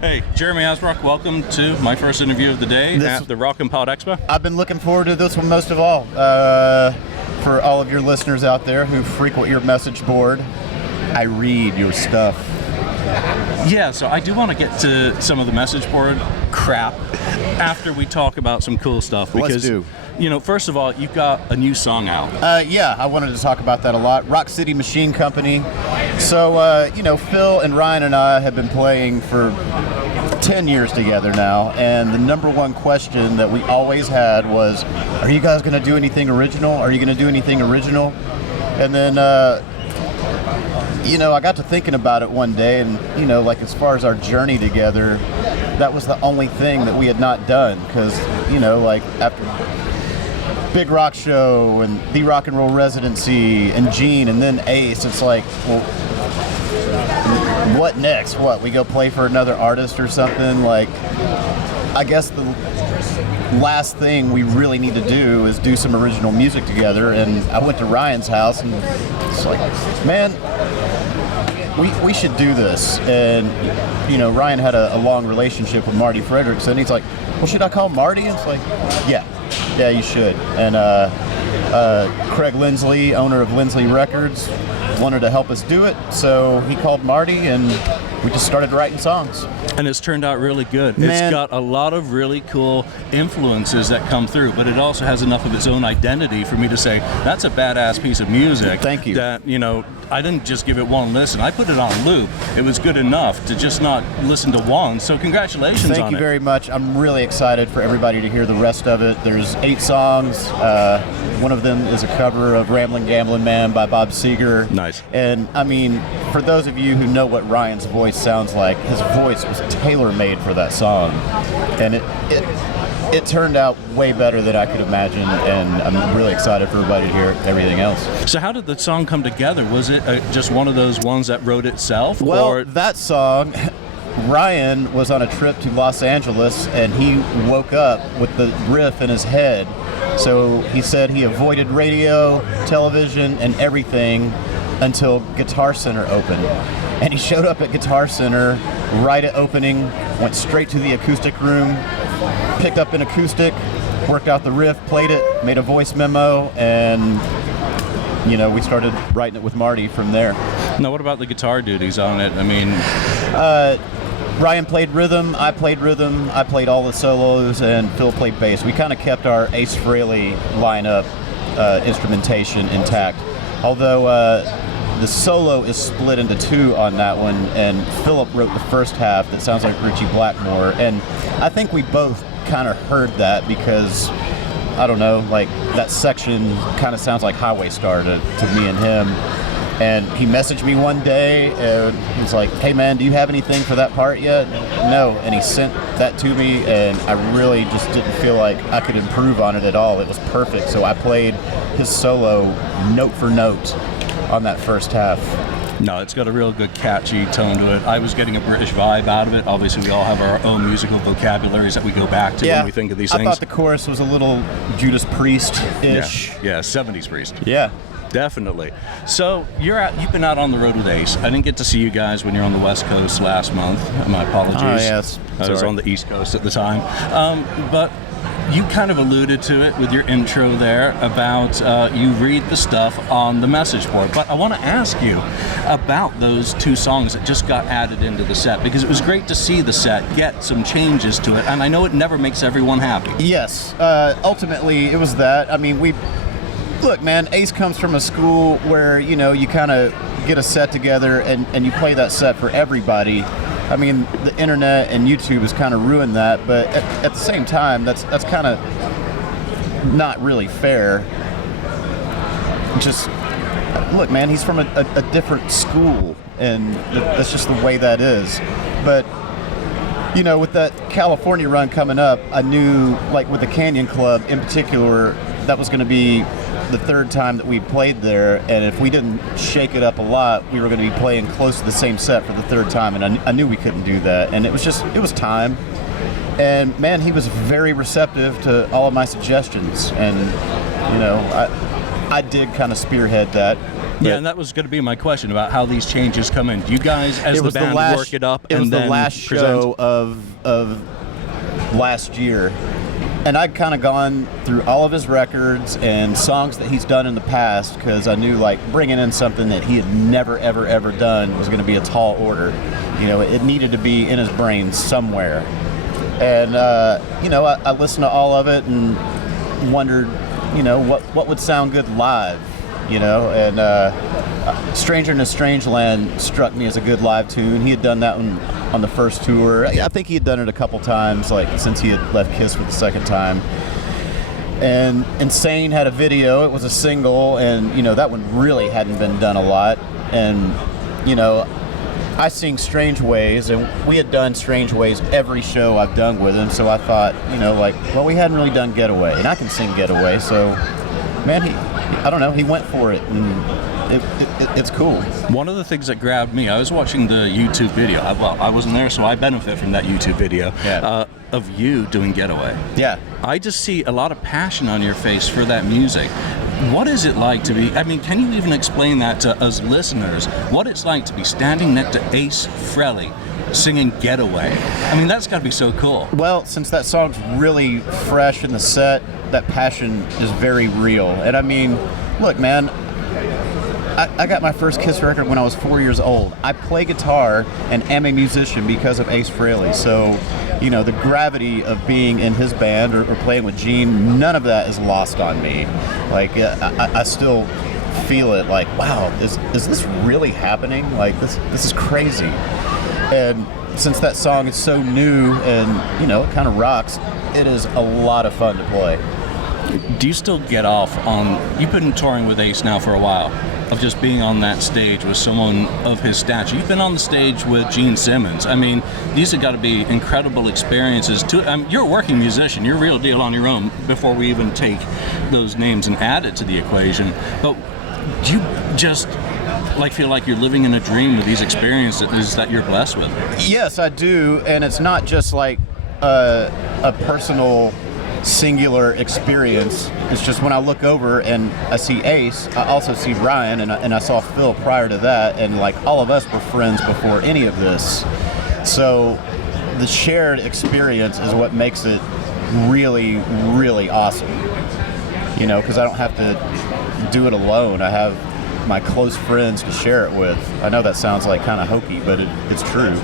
Hey, Jeremy Asbrock, welcome to my first interview of the day at the RockNPod Expo. I've been looking forward to this one most of all. For all of your listeners out there who frequent your message board, I read your stuff. Yeah, so I do want to get to some of the message board crap after we talk about some cool stuff. Because, Let's do. You know, first of all, you've got a new song out. Yeah, I wanted to talk about that a lot. Rock City Machine Company. So, Phil and Ryan and I have been playing for 10 years together now, and the number one question that we always had was, are you guys going to do anything original? Are you going to do anything original? And then, I got to thinking about it one day, and, as far as our journey together, that was the only thing that we had not done, because, after Big Rock Show and the Rock and Roll Residency and Gene and then Ace, it's like, well, what next? What, we go play for another artist or something? Like, I guess the last thing we really need to do is do some original music together. And I went to Ryan's house and it's like, man, we should do this. And, Ryan had a long relationship with Marty Fredericks, and he's like, well, should I call Marty? And it's like, yeah, you should. And Craig Lindsley, owner of Lindsley Records, wanted to help us do it, so he called Marty, and we just started writing songs. And it's turned out really good. Man. It's got a lot of really cool influences that come through, but it also has enough of its own identity for me to say, that's a badass piece of music. Thank you. That, I didn't just give it one listen. I put it on loop. It was good enough to just not listen to one, so congratulations on it. Thank you very much. I'm really excited for everybody to hear the rest of it. There's 8 songs. One of them is a cover of Ramblin' Gamblin' Man by Bob Seger. Nice. And, for those of you who know what Ryan's voice sounds like, his voice was tailor-made for that song. And it turned out way better than I could imagine, and I'm really excited for everybody to hear everything else. So how did the song come together? Was it just one of those ones that wrote itself? Well, that song, Ryan was on a trip to Los Angeles, and he woke up with the riff in his head. So he said he avoided radio, television, and everything until Guitar Center opened. And he showed up at Guitar Center right at opening, went straight to the acoustic room, picked up an acoustic, worked out the riff, played it, made a voice memo, and we started writing it with Marty from there. Now, what about the guitar duties on it? Ryan played rhythm, I played all the solos, and Phil played bass. We kind of kept our Ace Frehley lineup instrumentation intact. Although the solo is split into 2 on that one, and Philip wrote the first half that sounds like Richie Blackmore, and I think we both kind of heard that because, I don't know, that section kind of sounds like Highway Star to me and him. And he messaged me one day, and he's like, hey man, do you have anything for that part yet? No. And he sent that to me, and I really just didn't feel like I could improve on it at all. It was perfect. So I played his solo note for note on that first half. No, it's got a real good catchy tone to it. I was getting a British vibe out of it. Obviously, we all have our own musical vocabularies that we go back to when we think of these things. I thought the chorus was a little Judas Priest-ish. Yeah, 70s Priest. Yeah. Definitely. So you've been out on the road with Ace. I didn't get to see you guys when you were on the West Coast last month. My apologies. Oh, yes. I was on the East Coast at the time. But you kind of alluded to it with your intro there about you read the stuff on the message board. But I want to ask you about those 2 songs that just got added into the set, because it was great to see the set get some changes to it. And I know it never makes everyone happy. Yes. Ultimately, it was that. Look, man, Ace comes from a school where, you kind of get a set together and you play that set for everybody. The internet and YouTube has kind of ruined that, but at the same time, that's kind of not really fair. Just, look, man, he's from a different school, and that's just the way that is. But, with that California run coming up, I knew, with the Canyon Club in particular, that was going to be the 3rd time that we played there, and if we didn't shake it up a lot, we were going to be playing close to the same set for the 3rd time, and I knew we couldn't do that, and it was time. And man, he was very receptive to all of my suggestions, and I did kind of spearhead that. Yeah, and that was going to be my question about how these changes come in. Do you guys, as the band, work it up and then present? It was the last show of last year. And I'd kind of gone through all of his records and songs that he's done in the past, because I knew like bringing in something that he had never, ever, ever done was going to be a tall order. You know, it needed to be in his brain somewhere. And, you know, I listened to all of it and wondered, you know, what would sound good live, you know? And Stranger in a Strange Land struck me as a good live tune. He had done that one on the first tour. I think he had done it a couple times, like since he had left Kiss for the second time. And Insane had a video. It was a single, and you know that one really hadn't been done a lot. And you know, I sing Strange Ways, and we had done Strange Ways every show I've done with him. So I thought, you know, like, well, we hadn't really done Getaway, and I can sing Getaway. So, man, I don't know, he went for it, and it's cool. One of the things that grabbed me, I was watching the YouTube video. I wasn't there, so I benefit from that YouTube video of you doing Getaway. Yeah. I just see a lot of passion on your face for that music. What is it like to be, I mean, can you even explain that to us listeners, what it's like to be standing next to Ace Frehley singing Getaway? I mean, that's got to be so cool. Well, since that song's really fresh in the set, that passion is very real. And I mean, look, man, I got my first Kiss record when I was 4 years old. I play guitar and am a musician because of Ace Frehley. So, you know, the gravity of being in his band or playing with Gene, none of that is lost on me. Like, I still feel it like, wow, is this really happening? Like, this is crazy. And since that song is so new and, you know, it kind of rocks, it is a lot of fun to play. Do you still get off on, you've been touring with Ace now for a while, of just being on that stage with someone of his stature? You've been on the stage with Gene Simmons. I mean, these have got to be incredible experiences. You're a working musician, you're a real deal on your own before we even take those names and add it to the equation. But do you just feel like you're living in a dream with these experiences that you're blessed with? Yes, I do, and it's not just like a personal singular experience. It's just when I look over and I see Ace, I also see Ryan, and I saw Phil prior to that, and like all of us were friends before any of this. So the shared experience is what makes it really, really awesome. You know, because I don't have to do it alone. I have my close friends to share it with. I know that sounds like kind of hokey, but it's true.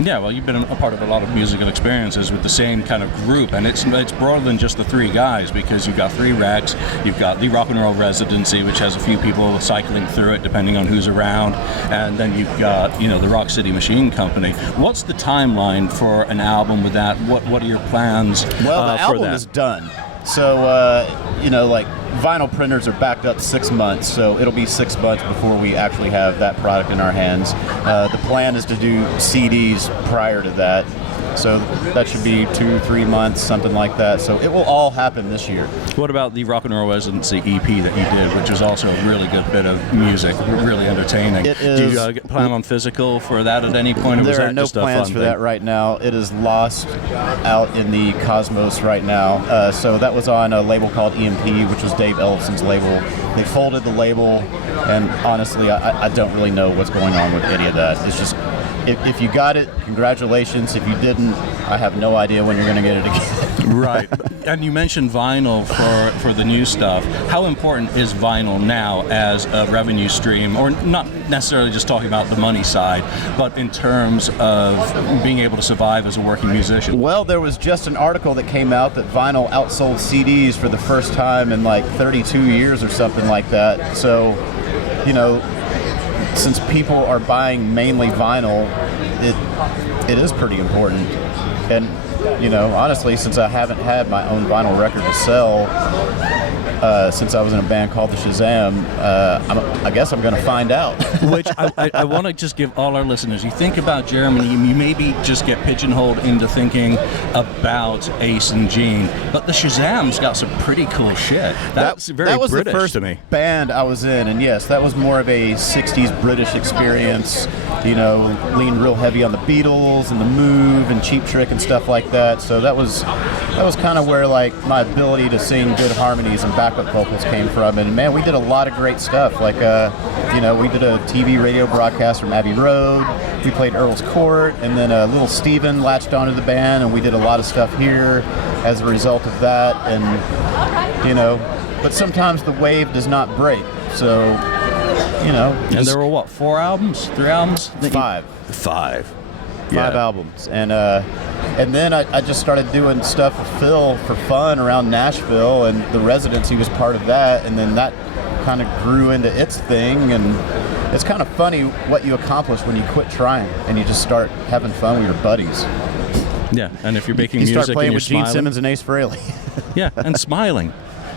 Yeah, well, you've been a part of a lot of musical experiences with the same kind of group, and it's broader than just the three guys, because you've got three Rex, you've got the Rock and Roll Residency, which has a few people cycling through it depending on who's around, and then you've got, you know, the Rock City Machine Company. What's the timeline for an album with that? What are your plans Well, the for album that? is done. So, you know, like vinyl printers are backed up 6 months, so it'll be 6 months before we actually have that product in our hands. The plan is to do CDs prior to that, so that should be 2-3 months, something like that. So it will all happen this year. What about the Rock and Roll Residency EP that you did, which was also a really good bit of music, really entertaining? It is. Do you plan on physical for that at any point, or was There are that no just a plans fun for thing? that right now. It is lost out in the cosmos right now. So that was on a label called EMP, which was Dave Ellison's label. They folded the label, and honestly, I don't really know what's going on with any of that. It's just, if you got it, congratulations. If you didn't, I have no idea when you're going to get it again. Right. And you mentioned vinyl for the new stuff. How important is vinyl now as a revenue stream, or not necessarily just talking about the money side, but in terms of being able to survive as a working musician? Well, there was just an article that came out that vinyl outsold CDs for the first time in like 32 years or something like that. So, you know, since people are buying mainly vinyl, it is pretty important. And, you know, honestly, since I haven't had my own vinyl record to sell since I was in a band called the Shazam, I guess I'm going to find out. Which I want to just give all our listeners, you think about Germany, you maybe just get pigeonholed into thinking about Ace and Gene, but the Shazam's got some pretty cool shit. That's very that was British the first to me. band I was in, and yes, that was more of a 60s British experience, you know, leaned real heavy on the Beatles and the Move and Cheap Trick and stuff like that. So that was kind of where like my ability to sing good harmonies and back backup vocals came from. And man, we did a lot of great stuff. Like, we did a TV radio broadcast from Abbey Road. We played Earl's Court, and then little Steven latched onto the band, and we did a lot of stuff here as a result of that. And but sometimes the wave does not break. So, And there were what, 4 albums, 3 albums? 5. 5. 5 albums, and then I just started doing stuff with Phil for fun around Nashville, and the Residency was part of that, and then that kind of grew into its thing. And it's kind of funny what you accomplish when you quit trying and you just start having fun with your buddies. Yeah, and if you're making you music start playing and you're with Gene smiling, Simmons and Ace Frehley. yeah, and smiling,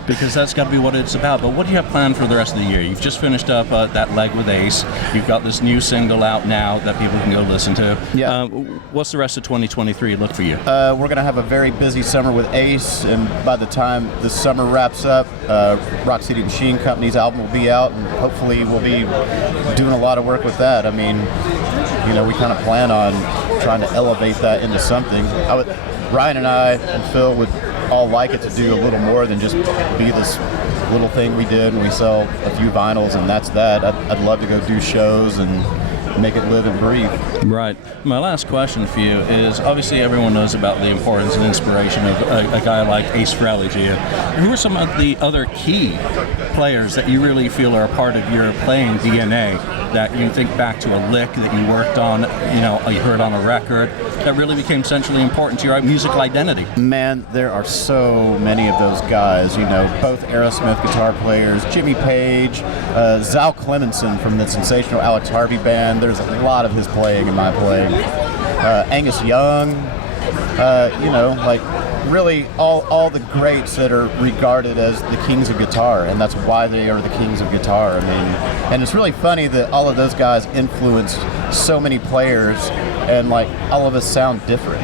because that's got to be what it's about. But what do you have planned for the rest of the year? You've just finished up that leg with Ace. You've got this new single out now that people can go listen to. Yeah. What's the rest of 2023 look for you? We're going to have a very busy summer with Ace, and by the time the summer wraps up, Rock City Machine Company's album will be out, and hopefully we'll be doing a lot of work with that. I mean, we kind of plan on trying to elevate that into something. Ryan and I and Phil would all like it to do a little more than just be this little thing we did and we sell a few vinyls and that's that. I'd love to go do shows and make it live and breathe. Right. My last question for you is, obviously everyone knows about the importance and inspiration of a guy like Ace Frehley to you. Who are some of the other key players that you really feel are a part of your playing DNA, that you think back to a lick that you worked on, you heard on a record, that really became centrally important to your musical identity? Man, there are so many of those guys, both Aerosmith guitar players, Jimmy Page, Zal Clemenson from the sensational Alex Harvey band. There's a lot of his playing in my playing. Angus Young, really all the greats that are regarded as the kings of guitar, and that's why they are the kings of guitar. I mean, and it's really funny that all of those guys influenced so many players, and all of us sound different.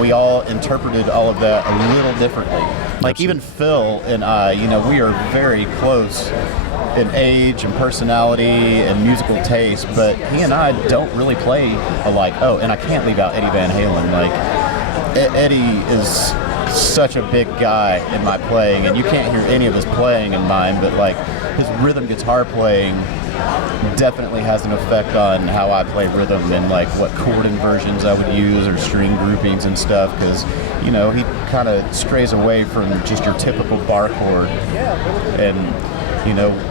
We all interpreted all of that a little differently. Like even Phil and I, we are very close in age and personality and musical taste, but he and I don't really play alike. Oh, and I can't leave out Eddie Van Halen. Eddie is such a big guy in my playing, and you can't hear any of his playing in mine, but his rhythm guitar playing definitely has an effect on how I play rhythm and what chord inversions I would use or string groupings and stuff, because he kind of strays away from just your typical bar chord. And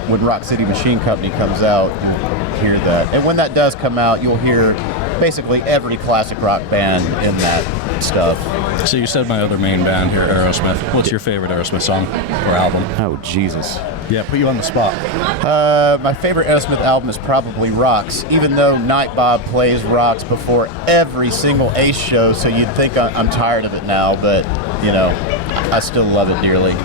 when Rock City Machine Company comes out, you'll hear that. And when that does come out, you'll hear basically every classic rock band in that stuff. So you said my other main band here, Aerosmith. What's your favorite Aerosmith song or album? Oh, Jesus. Yeah, put you on the spot. My favorite Aerosmith album is probably Rocks, even though Night Bob plays Rocks before every single Ace show, so you'd think I'm tired of it now, but, I still love it dearly.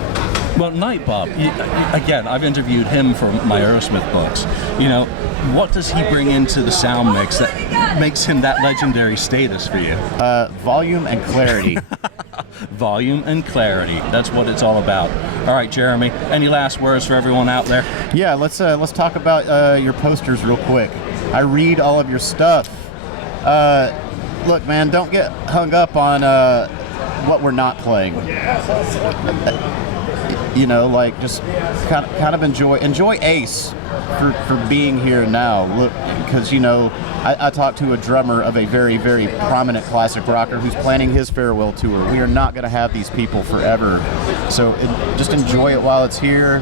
Well, Night Bob, again, I've interviewed him for my Aerosmith books. What does he bring into the sound mix that makes him that legendary status for you? Volume and clarity. Volume and clarity. That's what it's all about. All right, Jeremy, any last words for everyone out there? Yeah, let's talk about your posters real quick. I read all of your stuff. Look, man, don't get hung up on what we're not playing. Just kind of enjoy Ace for being here now. Look, because I talked to a drummer of a very, very prominent classic rocker who's planning his farewell tour. We are not going to have these people forever, so just enjoy it while it's here.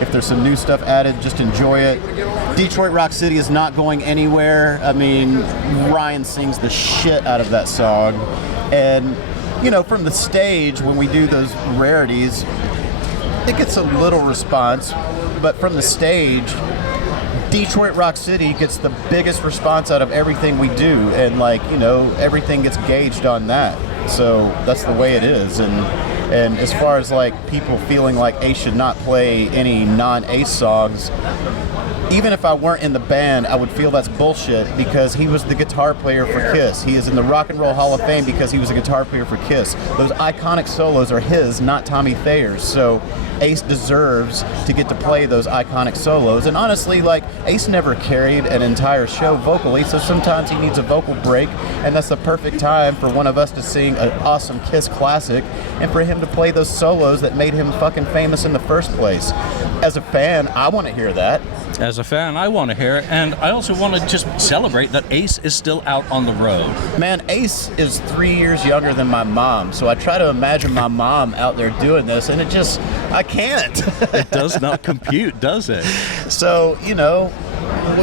If there's some new stuff added, just enjoy it. Detroit Rock City is not going anywhere. I mean, Ryan sings the shit out of that song, and from the stage when we do those rarities, it gets a little response, but from the stage, Detroit Rock City gets the biggest response out of everything we do, and everything gets gauged on that. So that's the way it is. And as far as people feeling like Ace should not play any non-Ace songs, even if I weren't in the band, I would feel that's bullshit, because he was the guitar player for Kiss. He is in the Rock and Roll Hall of Fame because he was a guitar player for Kiss. Those iconic solos are his, not Tommy Thayer's. So Ace deserves to get to play those iconic solos. And honestly, Ace never carried an entire show vocally, so sometimes he needs a vocal break, and that's the perfect time for one of us to sing an awesome Kiss classic and for him him to play those solos that made him fucking famous in the first place. As a fan, I want to hear that. As a fan, I want to hear it, and I also want to just celebrate that Ace is still out on the road. Man, Ace is 3 years younger than my mom, so I try to imagine my mom out there doing this, and I can't. It does not compute, does it? So, you know,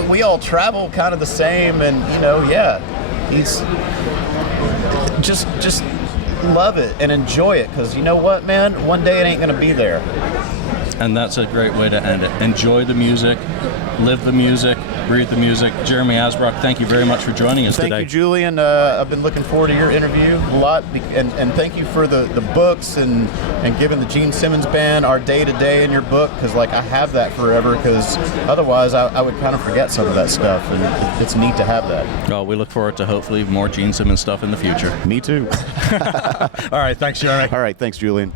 we all travel kind of the same, and, you know, yeah, he's just love it and enjoy it, because you know what, man? One day it ain't going to be there. And that's a great way to end it. Enjoy the music, live the music, breathe the music. Jeremy Asbrock, thank you very much for joining us today. Thank you, Julian. I've been looking forward to your interview a lot, and thank you for the books and giving the Gene Simmons Band our day-to-day in your book, because like I have that forever, because otherwise I would kind of forget some of that stuff, and it's neat to have that. Well, we look forward to hopefully more Gene Simmons stuff in the future. Me too. All right, thanks, Jeremy. All right, thanks, Julian.